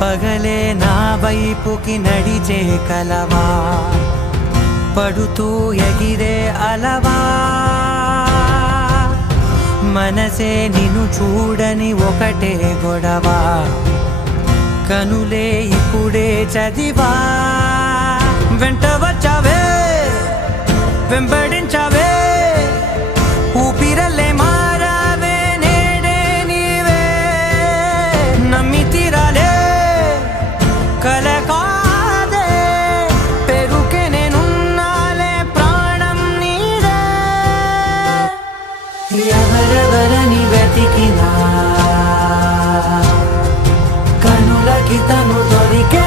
పగలే నా వైపుకి నడిచే కలవా పడుతూ ఎగిరే అలవా మనసే నిన్ను చూడని ఒకటే గొడవ కనులే ఇప్పుడే చదివా వెంట వచ్చావే వెంబడించావే ఊపిరల్లే మారావే నేడే నీవే నమ్మి తీరాలే కల కాదే పెరుకే నేనున్నాలే ప్రాణం నీదే ఎవరెవరని వెతికినా కనులకి తను దొరికే